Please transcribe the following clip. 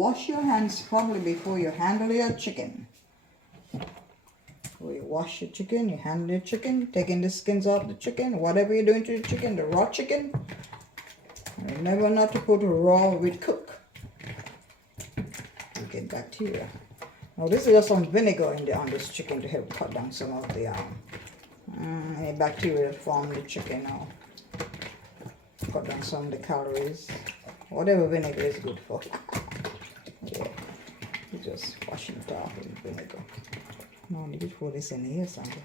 wash your hands probably before you handle your chicken. So you wash your chicken, you handle your chicken, taking the skins off the chicken, whatever you're doing to the chicken, the raw chicken. Remember not to put raw with cook. You get bacteria. Now this is just some vinegar in on this chicken to help cut down some of the any bacteria that form in the chicken, or cut down some of the calories. Whatever vinegar is good for. Yeah, you just washing it off with vinegar. No need to pour this in here, Sandra.